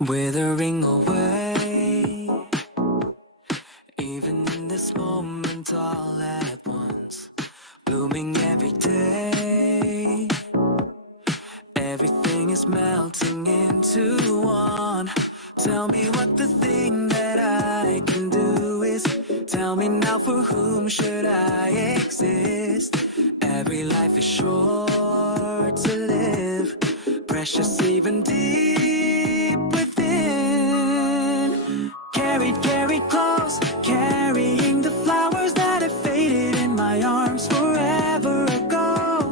withering away, even in this moment all at once, blooming every day. Everything is melting into one. Tell me what the thing that I can do is. Tell me now, for whom should I exist? Every life is short to live, precious even deep within. Carried close, carrying the flowers that have faded in my arms forever ago.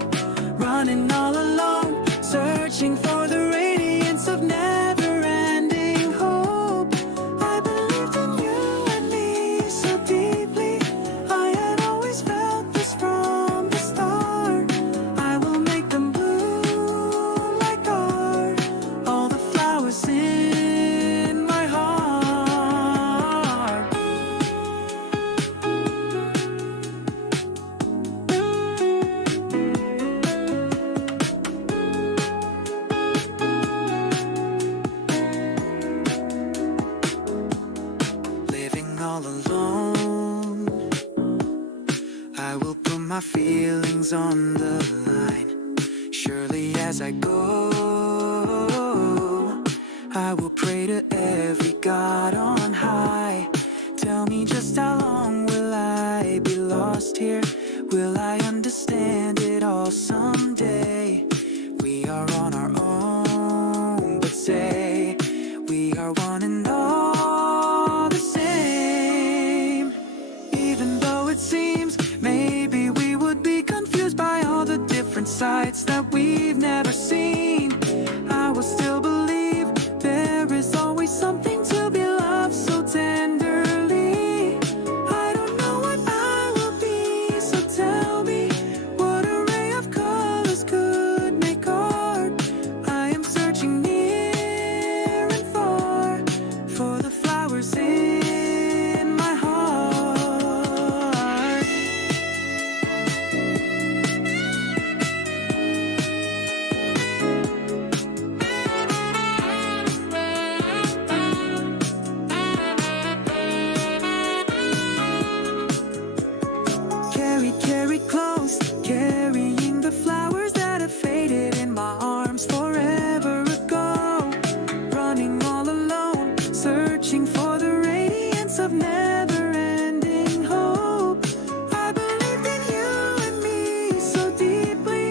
Running all alone, searching for the radiance of never-ending hope. I believed in you and me so deeply. I had always felt this from the start. I will make them bloom like art, all the flowers in my heart. Living all alone, I will put my feelings on the line. Surely as I go, I will pray to every God on high. Tell me, just how long will I be lost here? Will I understand it all someday? We are on our own, but say we are one and all the same. Even though it seems maybe we would be confused by all the different sides that we've never seen, I will still believe there is always something to be loved so tenderly. I don't know what I will be, so tell me, what array of colors could make art? I am searching near and far for the flowers in my heart. Carried close, carrying the flowers that have faded in my arms forever ago. Running all alone, searching for the radiance of never-ending hope. I believed in you and me so deeply.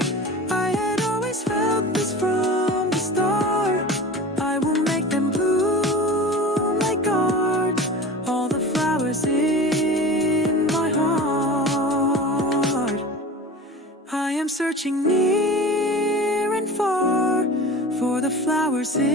I had always felt this from the start. I will make them bloom like art, all the flowers in my heart. I am searching near and far for the flowers in